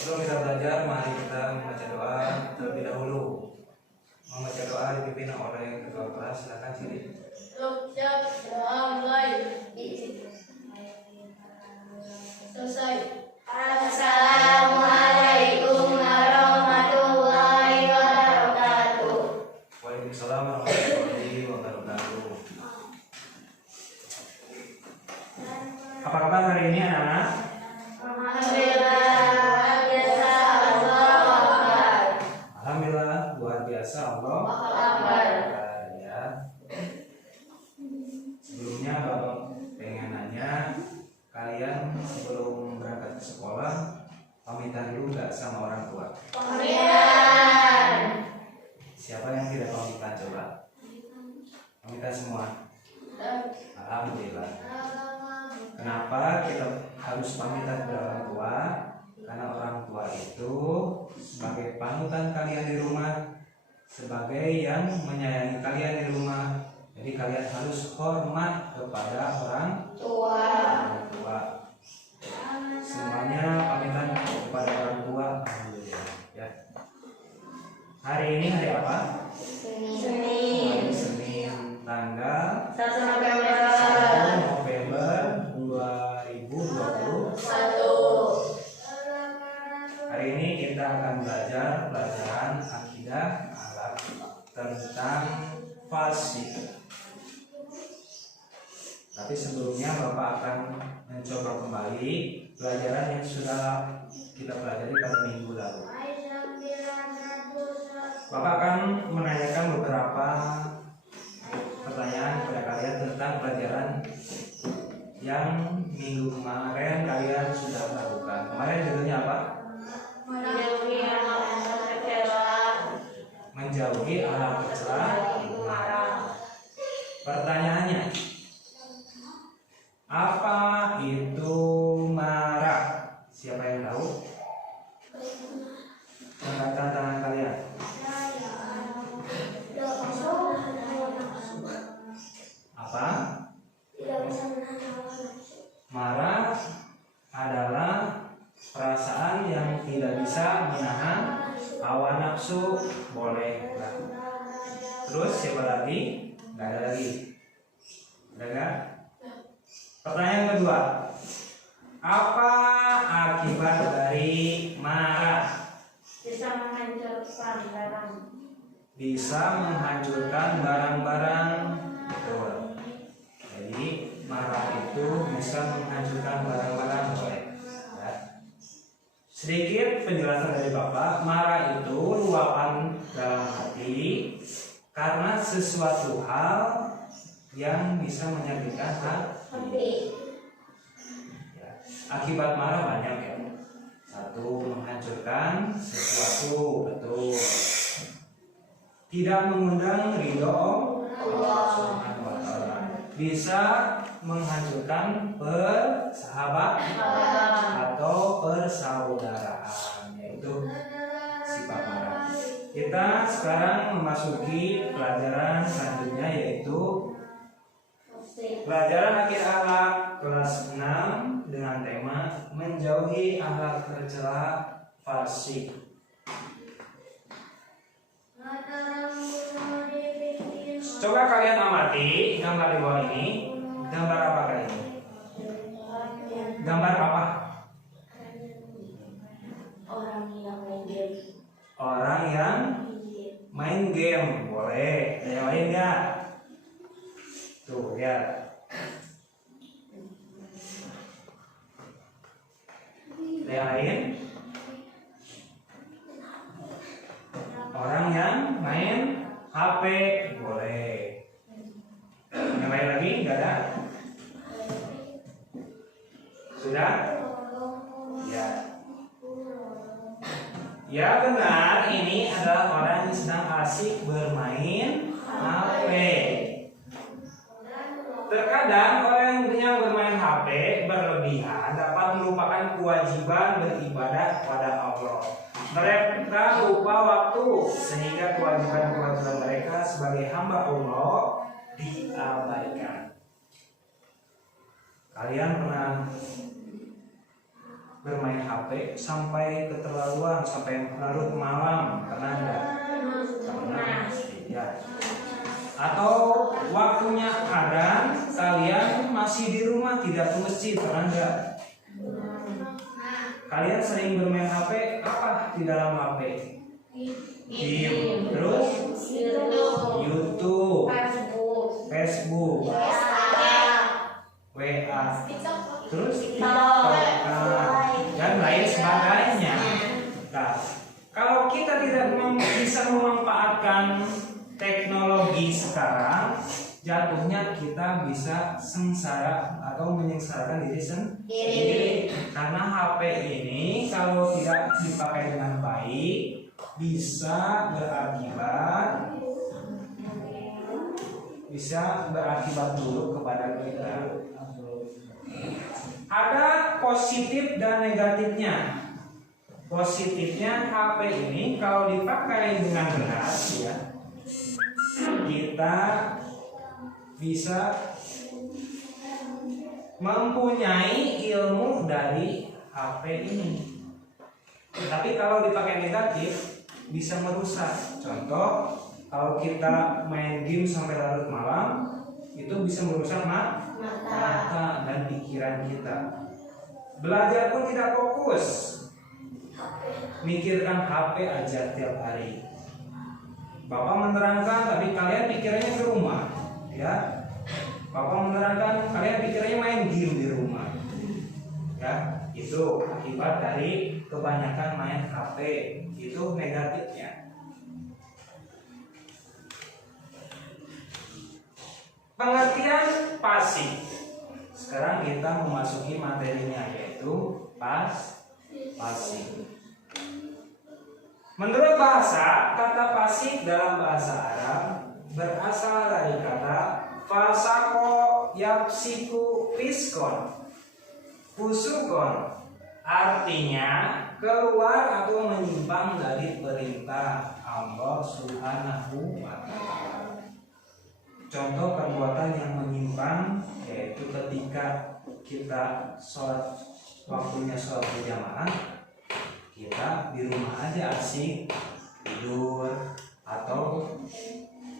Sebelum kita belajar, mari kita membaca doa terlebih dahulu. Membaca doa dipimpin oleh ketua kelas. Silakan Siri. Siap, doa mulai. Selesai. Assalamualaikum warahmatullahi wabarakatuh. Waalaikumsalam warahmatullahi wabarakatuh. Apa kabar hari ini anak-anak? Alhamdulillah, luar biasa Allah. Ya. Sebelumnya Bapak pengen nanya, kalian sebelum berangkat ke sekolah pamitan dulu nggak sama orang tua? Siapa yang tidak pamitan coba? Pamitan semua. Alhamdulillah. Kenapa kita harus pamitan kepada orang tua? Karena orang tua itu sebagai panutan kalian di rumah, sebagai yang menyayangi kalian di rumah. Jadi kalian harus hormat kepada orang tua. Semuanya pamitan kepada orang tua. Alhamdulillah. Ya. Hari ini hari apa? Hari Senin, tanggal 1 November 1 November 2021. Hari ini kita akan belajar pelajaran akidah akhlak tentang fasih. Tapi sebelumnya Bapak akan mencoba kembali pelajaran yang sudah kita pelajari pada minggu lalu. Bapak akan menanyakan beberapa pertanyaan kepada kalian tentang pelajaran yang minggu kemarin kalian sudah lakukan. Kemarin judulnya apa? Menjauhi alam tercela. Pertanyaannya, apa itu marah? Siapa yang tahu? Angkatkan tangan kalian. Apa? Marah adalah perasaan yang tidak bisa menahan hawa nafsu. Boleh. Terus siapa lagi? Nggak ada lagi. Ada nggak? Pertanyaan kedua, apa akibat dari marah? Bisa menghancurkan barang-barang. Betul. Jadi marah itu bisa menghancurkan barang-barang. Boleh. Ya. Sedikit penjelasan dari Bapak. Marah itu luapan dalam hati karena sesuatu hal yang bisa menyakitkan hati. Ya. Akibat marah banyak ya. Satu, menghancurkan sesuatu. Betul. Tidak mengundang ridho Allah Subhanahu wa Ta'ala. Bisa menghancurkan persahabatan atau persaudaraan, yaitu sifat marah. Kita sekarang memasuki pelajaran selanjutnya, yaitu pelajaran akhir akhlak kelas 6 dengan tema menjauhi akhlak tercela fasik. Coba kalian amati gambar di bawah ini. Gambar apakah ini? Gambar apa? Orang yang main game. Boleh. Ada yang lain nggak? Tuh lihat. Ada yang lain? Orang yang main HP. Boleh. Yang lain lagi? Nggak ada? Sudah? Ya. Ya benar, ini adalah orang yang sedang asik bermain HP. Terkadang orang yang bermain HP berlebihan dapat melupakan kewajiban beribadah kepada Allah. Mereka lupa waktu sehingga kewajiban-kewajiban mereka sebagai hamba Allah diabaikan. Kalian pernah bermain HP sampai keterlaluan, sampai larut malam? Pernah enggak? Pernah. Ya. Atau waktunya adzan kalian masih di rumah, tidak ke masjid? Pernah enggak? Kalian sering bermain HP apa di dalam HP? Game. Terus YouTube, Facebook, WA, terus TikTok, dan lain sebagainya. Nah, kalau kita tidak bisa memanfaatkan teknologi sekarang, jatuhnya kita bisa sengsara atau menyengsarakan diri sendiri. Karena HP ini kalau tidak dipakai dengan baik bisa berakibat buruk kepada kita. Ada positif dan negatifnya. Positifnya HP ini kalau dipakai dengan benar, ya, kita bisa mempunyai ilmu dari HP ini. Tapi kalau dipakai negatif bisa merusak. Contoh, kalau kita main game sampai larut malam, itu bisa merusak mata dan pikiran kita. Belajar pun tidak fokus, mikirkan HP aja tiap hari. Bapak menerangkan, tapi kalian pikirannya ke rumah, ya. Bapak menerangkan, kalian pikirannya main game di rumah, ya. Itu akibat dari kebanyakan main HP. Itu negatifnya. Pengertian pasif. Sekarang kita memasuki materinya, yaitu pasif. Menurut bahasa, kata pasif dalam bahasa Arab berasal dari kata fasako yapsiku fiskon, fusukon, artinya keluar atau menyimpang dari perintah Allah Subhanahu wa Ta'ala. Contoh perbuatan yang menyimpang yaitu ketika kita sholat, waktunya sholat berjamaah, kita di rumah aja asik tidur atau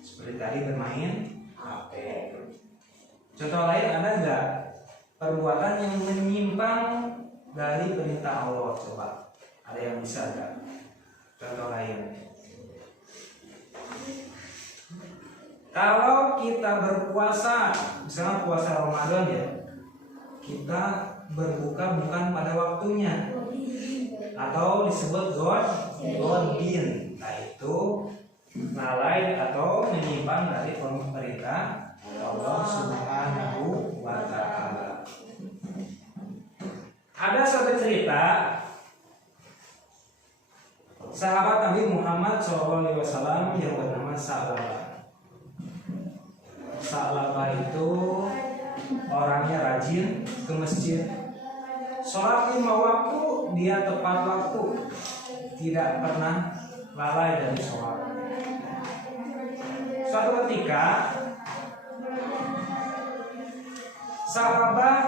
seperti tadi bermain HP. Contoh lain ada nggak perbuatan yang menyimpang dari perintah Allah? Coba ada yang bisa nggak? Contoh lain. Kalau kita berpuasa, misalnya puasa Ramadan, ya, kita berbuka bukan pada waktunya, atau disebut godin. Nah, itu lalai atau menyimpang dari perintah Allah Subhanahu wa Ta'ala. Ada satu cerita sahabat Nabi Muhammad SAW yang bernama Sa'labah. Sa'labah itu orangnya rajin ke masjid, sholat 5 waktu dia tepat waktu, tidak pernah lalai dari sholat. Suatu ketika Sa'labah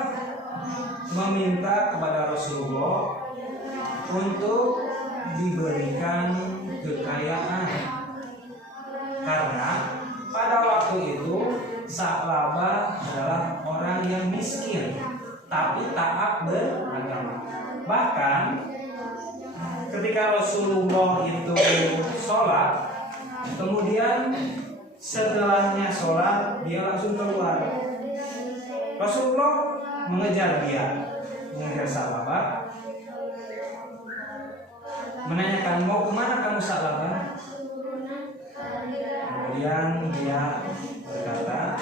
meminta kepada Rasulullah untuk diberikan kekayaan, karena pada waktu itu Sa'labah adalah orang yang miskin tapi taat beragama. Bahkan ketika Rasulullah itu sholat, kemudian setelahnya sholat dia langsung keluar. Rasulullah mengejar Sa'labah, menanyakan, mau kemana kamu Sa'labah? Kemudian dia berkata,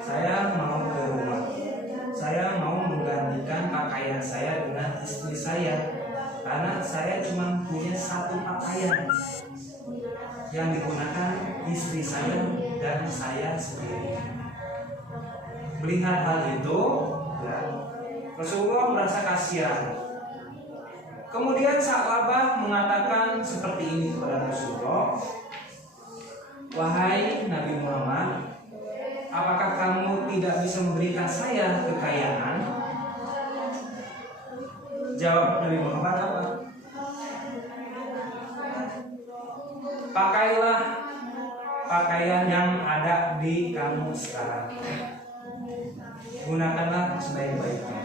saya mau ke rumah, saya mau menggantikan pakaian saya dengan istri saya, karena saya cuma punya satu pakaian yang digunakan istri saya dan saya sendiri. Melihat hal itu, ya, Rasulullah merasa kasihan. Kemudian Sa'labah mengatakan seperti ini kepada Rasulullah, wahai Nabi Muhammad, apakah kamu tidak bisa memberikan saya kekayaan? Jawab Nabi Muhammad apa? Pakailah pakaian yang ada di kamu sekarang. Gunakanlah sebaik-baiknya.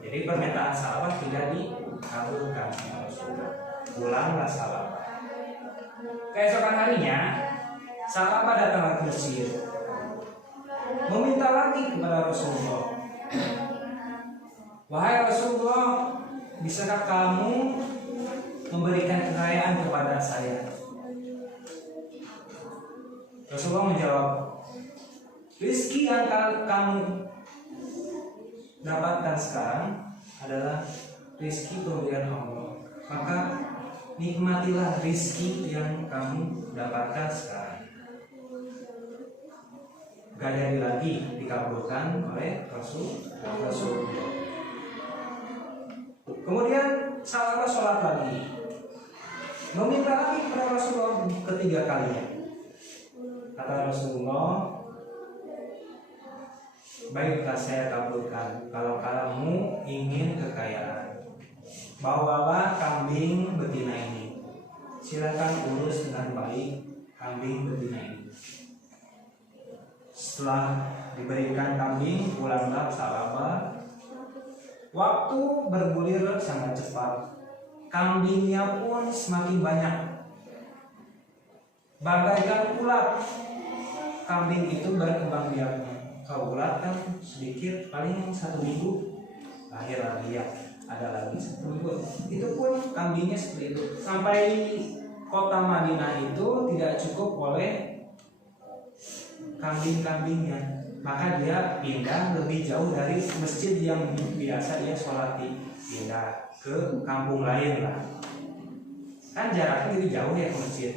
Jadi permintaan sahabat tidak dikabulkan. Pulanglah sahabat. Keesokan harinya, sahabat datang ke Mesir, meminta lagi kepada Rasulullah. Wahai Rasulullah, bisakah kamu memberikan kekayaan kepada saya? Rasulullah menjawab, rizki yang kamu dapatkan sekarang adalah rizki pemberian Allah. Maka nikmatilah rizki yang kamu dapatkan sekarang. Gak jadi lagi dikabulkan oleh Rasulullah. Kemudian sahabat sholat lagi, meminta lagi kepada Rasulullah ketiga kalinya. Kata Rasulullah, baiklah saya kabulkan. Kalau kamu ingin kekayaan, bawalah kambing betina ini. Silakan urus dengan baik kambing betina ini. Setelah diberikan kambing, pulanglah sahabat. Waktu bergulir sangat cepat. Kambingnya pun semakin banyak. Bagaikan ulat, kambing itu berkembang biaknya. Kalau ulat kan sedikit, paling 1 minggu lahir lagi ya. Ada lagi 1 minggu. Itu pun kambingnya seperti itu. Sampai kota Madinah itu tidak cukup oleh kambing-kambingnya. Maka dia pindah lebih jauh dari masjid yang biasa dia sholati. Pindah ke kampung lain lah. Kan jaraknya lebih jauh ya ke masjid.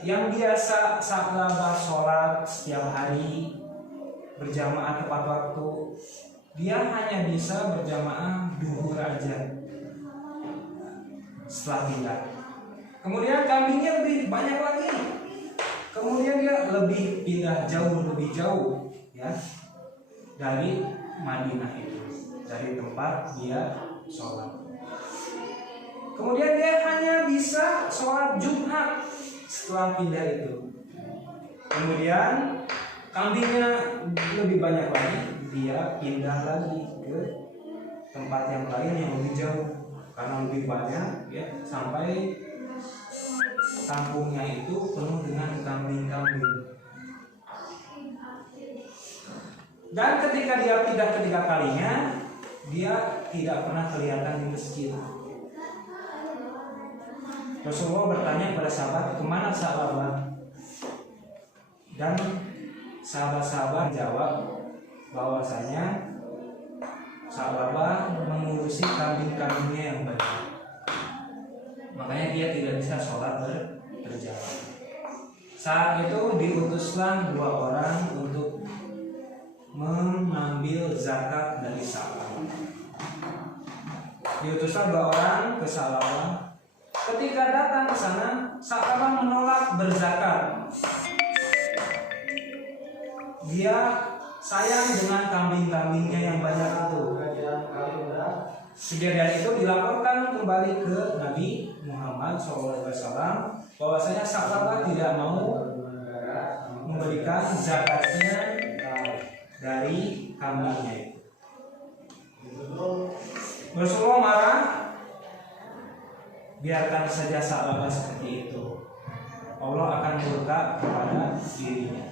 Yang biasa sahabat sholat setiap hari berjamaah tepat waktu, dia hanya bisa berjamaah duhur aja setelah pindah. Kemudian kambingnya lebih banyak lagi. Kemudian dia lebih pindah lebih jauh ya dari Madinah itu, dari tempat dia sholat. Kemudian dia hanya bisa sholat Jumat setelah pindah itu. Kemudian kambingnya lebih banyak lagi, dia pindah lagi ke tempat yang lain yang lebih jauh karena lebih banyak ya, sampai kampungnya itu penuh dengan kambing-kambing. Dan ketika dia pindah ketiga kalinya, dia tidak pernah kelihatan di masjid. Rasulullah bertanya kepada sahabat, kemana sahabat? Dan sahabat-sahabat jawab bahwasanya sahabat mengurusi kambing-kambingnya yang banyak. Makanya dia tidak bisa sholat berjamaah. Saat itu diutuslah 2 orang untuk mengambil zakat dari sahabat. Diutuslah 2 orang ke sahabat. Ketika datang ke sana, sahabat menolak berzakat. Dia sayang dengan kambing-kambingnya yang banyak itu. Kejadian itu dilaporkan kembali ke Nabi Muhammad SAW bahwasanya sahabat tidak mau memberikan zakatnya dari kambingnya itu. Rasulullah marah, biarkan saja sahabat seperti itu. Allah akan murka kepada dirinya.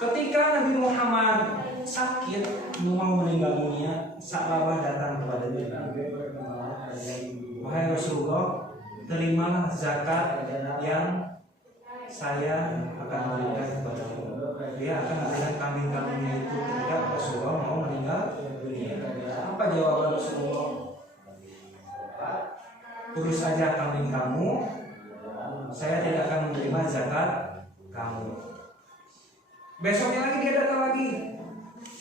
Ketika Nabi Muhammad sakit mau meninggal dunia, sahabat datang kepada dia. Wahai Rasulullah, terimalah zakat yang saya akan berikan kepadamu. Dia akan melihat kambing-kambingnya itu ketika Rasulullah mau meninggal dunia. Apa jawaban Rasulullah? Urus saja kambing kamu, saya tidak akan menerima zakat kamu. Besoknya lagi dia datang lagi.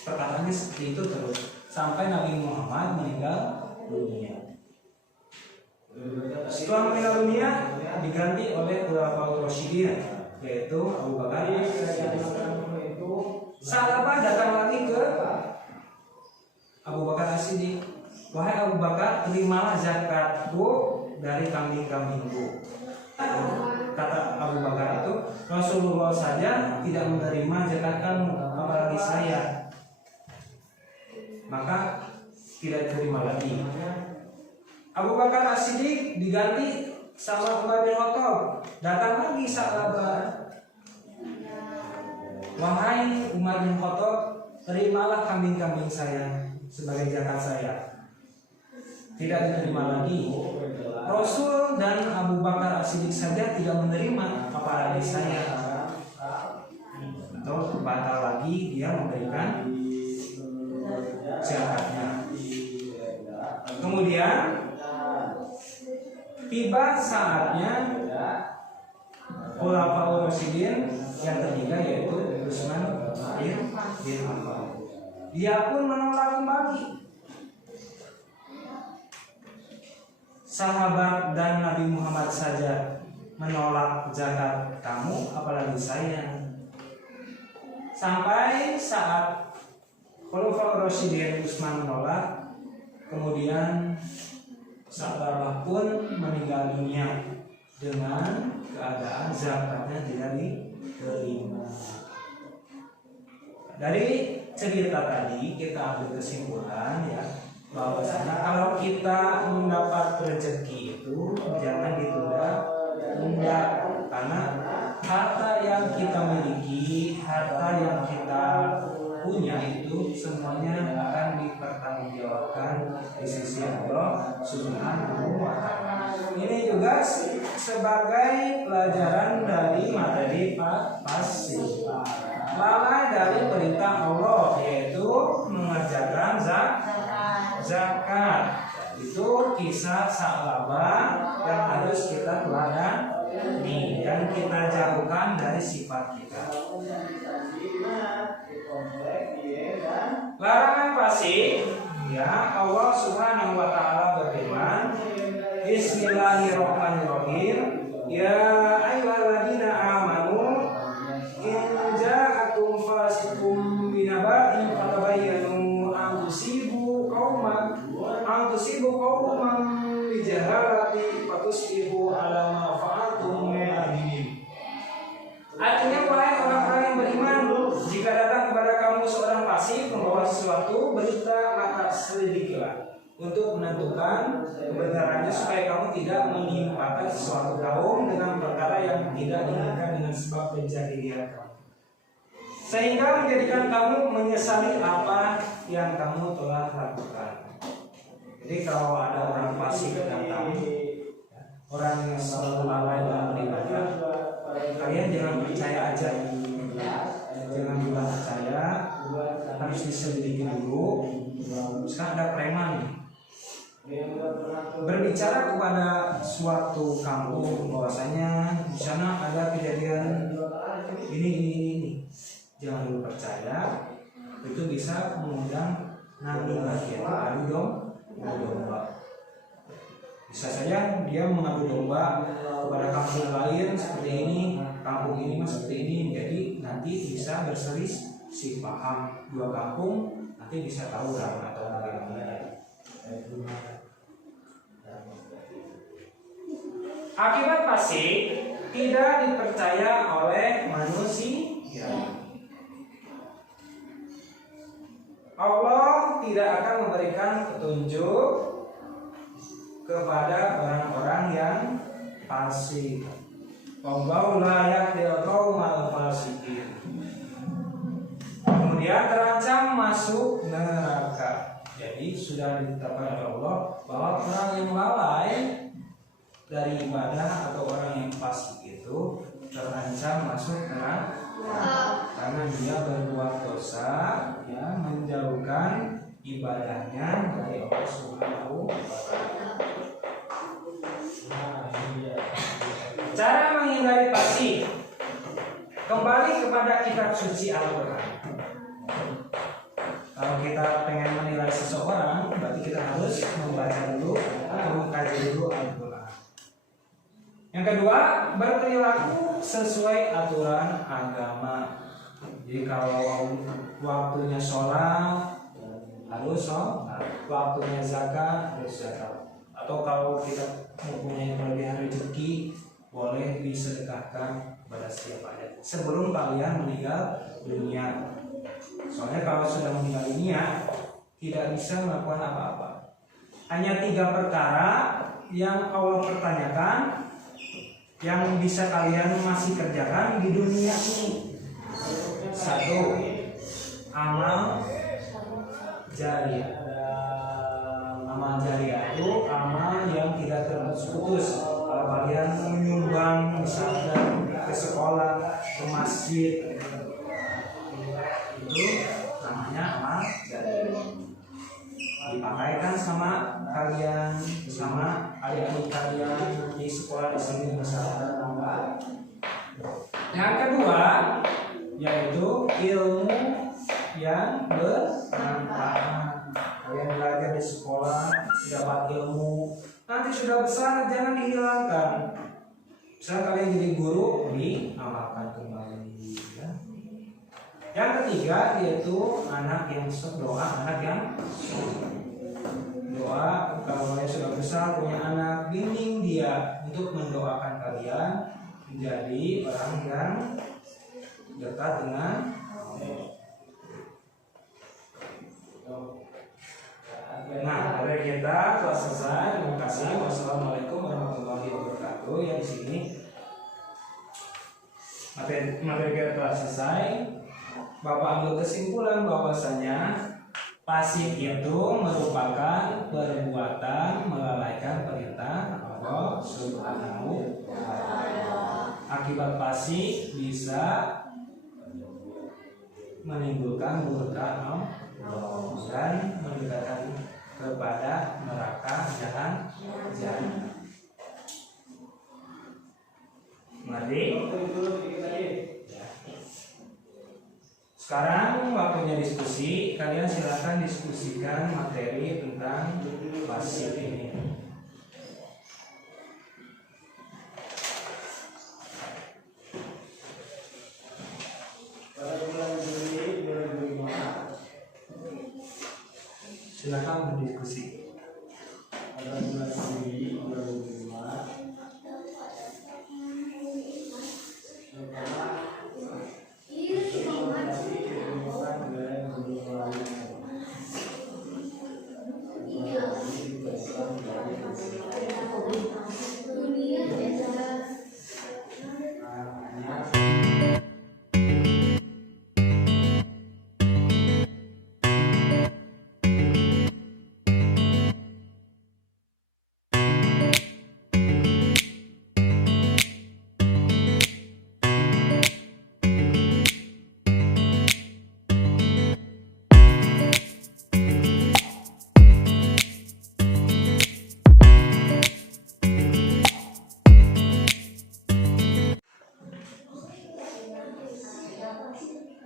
Perkataannya seperti itu terus sampai Nabi Muhammad meninggal dunia. Setelah meninggal dunia diganti oleh Khulafaur Rasyidin, yaitu Abu Bakar. Sahabat datang lagi ke Abu Bakar As-Siddiq, wahai Abu Bakar, terimalah zakatku dari kambing-kambingku. Kata Abu Bakar itu, Rasulullah saja tidak menerima zakat kamu, apalagi saya. Maka tidak diterima lagi. Abu Bakar As-Siddiq diganti sama Umar bin Khattab. Datang lagi sahabat, wahai Umar bin Khattab, terimalah kambing-kambing saya sebagai zakat saya. Tidak diterima lagi. Rasul dan Abu Bakar As-Siddiq saja tidak menerima, apalagi saya. Atau batal lagi dia memberikan zakatnya. Kemudian tiba saatnya Khulafaur Rasyidin yang ketiga, yaitu Utsman bin Affan. Dia pun menolak kembali. Sahabat dan Nabi Muhammad saja menolak zakat kamu, apalagi saya. Sampai saat Khulafaur Rasyidin Utsman menolak, kemudian Sa'labah pun meninggal dunia dengan keadaan zakatnya tidak diterima. Dari cerita tadi kita ambil kesimpulan ya, bahwasanya kalau kita mendapat rezeki itu jangan ditunda-tunda, karena harta yang kita miliki, harta yang kita punya itu semuanya akan dipertanggungjawabkan di sisi Allah Subhanahu wa Ta'ala. Ini juga sebagai pelajaran dari materi pasif, lalai dari perintah Allah, yaitu mengerjakan zakat. Itu kisah Sa'labah yang harus kita teladani dan kita jauhkan dari sifat kita. Larangan pasif, ya, Allah Subhanahu wa Ta'ala berfirman, Bismillahirrahmanirrahim, ya ayyuhalladzina amanu in ja'akum fasiqun binaba'in fatabayyanu an tusibu qauman bijahalati fatusbihu ala ma fa'altum nadimin. Artinya, wahai orang-orang yang beriman, jika datang kepada kamu seorang fasik membawa sesuatu berita, maka selidikilah untuk menentukan kebenarannya, supaya kamu tidak menimpakan sesuatu kaum dengan perkara yang tidak diinginkan dengan sebab penjahilian kamu, sehingga menjadikan kamu menyesali apa yang kamu telah lakukan. Jadi kalau ada orang fasik datang, orang yang selalu lalai dalam beribadah, kalian jangan percaya aja, jangan mudah percaya, harus diselidiki dulu. Sekarang ada preman berbicara kepada suatu kampung bahwasanya di sana ada kejadian ini. Jangan dulu percaya, itu bisa mengundang nandungan, yaitu adu domba. Bisa saja dia mengadu domba kepada kampung lain seperti ini, kampung ini mas seperti ini, jadi nanti bisa berselisih paham dua kampung, nanti bisa tawuran atau bagaimana. Akibat pasif tidak dipercaya oleh manusia. Allah tidak akan memberikan petunjuk kepada orang-orang yang fasik. Wallahu la yahdil qaumal fasiqin. Kemudian terancam masuk neraka. Jadi sudah ditetapkan oleh Allah bahwa orang yang lalai dari ibadah atau orang yang fasik itu terancam masuk neraka karena dia berbuat dosa, ya, menjauhkan ibadahnya dari Allah Subhanahu wa Ta'ala. Cara menghindari pasif, kembali kepada kitab suci Al-Quran. Kalau kita pengen menilai seseorang, berarti kita harus membaca dulu atau mengkaji dulu Al-Quran. Yang kedua, berperilaku sesuai aturan agama. Jadi kalau waktunya sholat, harus waktunya zakat, harus zakat. Atau kalau kita mempunyai kelebihan rezeki, boleh disedekahkan kepada siapa aja sebelum kalian meninggal dunia. Soalnya kalau sudah meninggal dunia tidak bisa melakukan apa-apa. Hanya 3 perkara yang Allah pertanyakan yang bisa kalian masih kerjakan di dunia ini. 1. Amal jariah. Amal jariah itu amal yang tidak terputus. Kalau kalian menyumbang misalkan ke sekolah, ke masjid, itu namanya amal jariah. Dipakaikan sama kalian, sama adik-adik kalian di sekolah di sini misalkan. Yang kedua yaitu ilmu yang bermanfaat. Kalian belajar di sekolah, dapat ilmu, nanti sudah besar jangan dihilangkan. Misalnya kalian jadi guru, diamalkan kembali. Ya. Yang ketiga yaitu anak yang doa, anak yang doa. Kalau kalian sudah besar punya anak, bimbing dia untuk mendoakan kalian menjadi orang yang dekat dengan Allah. Nah, dari kita telah selesai. Terima kasih. Wassalamualaikum warahmatullahi wabarakatuh. Ya, di sini materi kita telah selesai. Bapak ambil kesimpulan bahwasanya pasif itu merupakan perbuatan melalaikan perintah Allah Subhanahu wa Ta'ala. Akibat pasif bisa menimbulkan murka Allah dan mendekatkan kepada neraka jahanam. Mengerti? Sekarang waktunya diskusi. Kalian silakan diskusikan materi tentang pasif ini. Silakan berdiskusi. Pada bulan Juli 2005,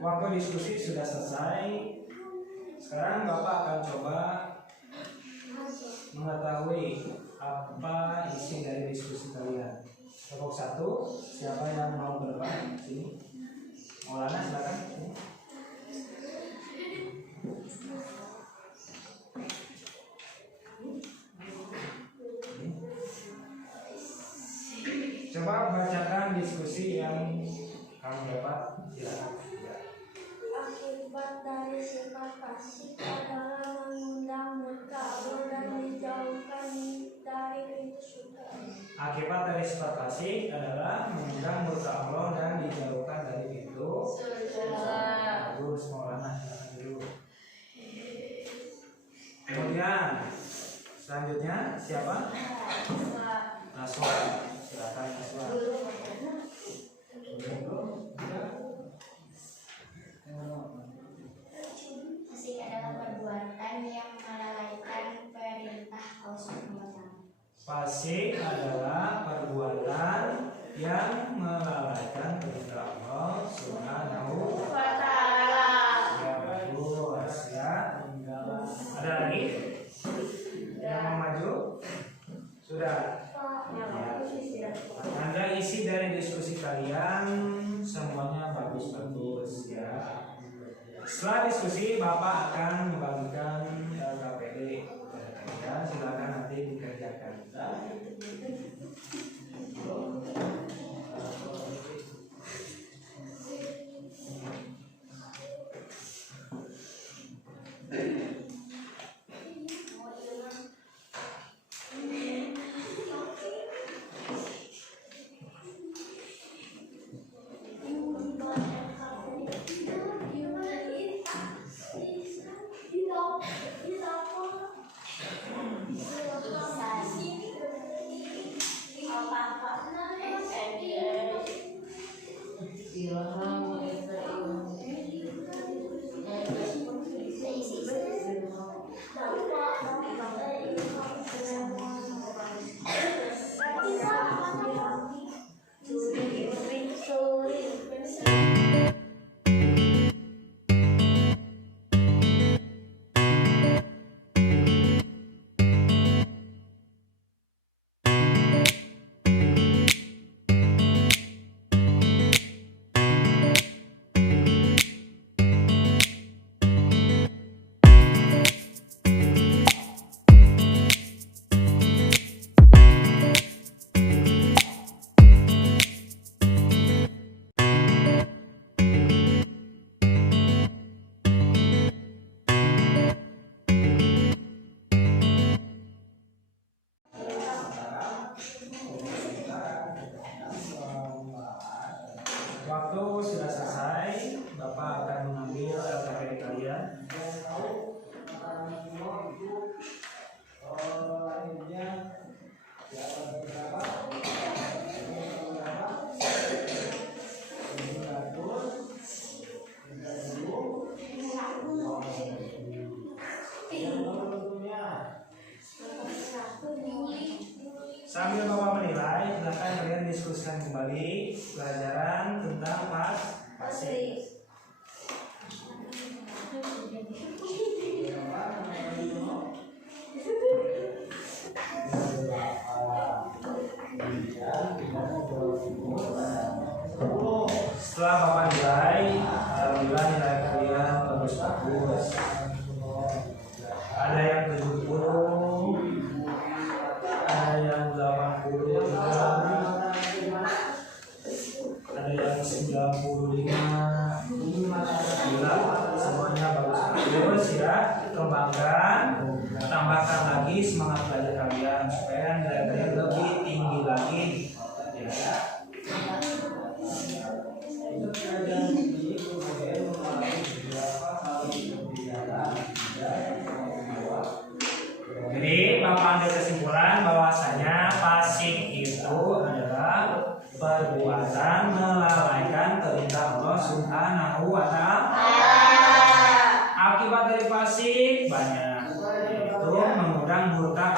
waktu diskusi sudah selesai. Sekarang Bapak akan coba mengetahui apa isi dari diskusi kalian. Kelompok 1, siapa yang mau ke depan? Sini. Maulana silakan. Sini. Coba bacakan diskusi yang kamu dapat. Silakan. Akibat dari sifat pasif adalah mengundang murka Allah dan dijauhkan dari pintu surga. Akibat dari sifat pasif adalah mengundang murka Allah dan dijauhkan dari pintu surga. Bagus, Maulana silakan dulu. Kemudian selanjutnya siapa? Naswa. Silakan Naswa. Pasif adalah perbuatan yang melalaikan perintah Allah Subhanahu wa Ta'ala. Fasik adalah perbuatan yang melalaikan perintah Allah Subhanahu Wa Ta'ala. Ya, bagus ya. Ada lagi yang mau maju? Sudah. Ya. Anda isi dari diskusi kalian semuanya bagus-bagus ya. Setelah diskusi Bapak akan membagikan LKPD silakan nanti dikerjakan. Waktu sudah selesai, Bapak akan mengambil LKPD kalian. Sambil Bapak menilai, silakan kalian diskusikan kembali pelajaran tentang pasif. Setelah Bapak nilai, alhamdulillah nilai kalian bagus-bagus. Ada yang 70, ada yang 80, ada yang 95. Gila, semuanya bagus-bagus ya. Kembangkan, tambahkan lagi semangat belajar kalian supaya nilai kalian lebih tinggi lagi ya. Jadi Bapak ambil kesimpulan bahwasanya pasif itu adalah perbuatan melalaikan perintah Allah Subhanahu wa Ta'ala. Akibat dari pasif banyak, yaitu mengundang murka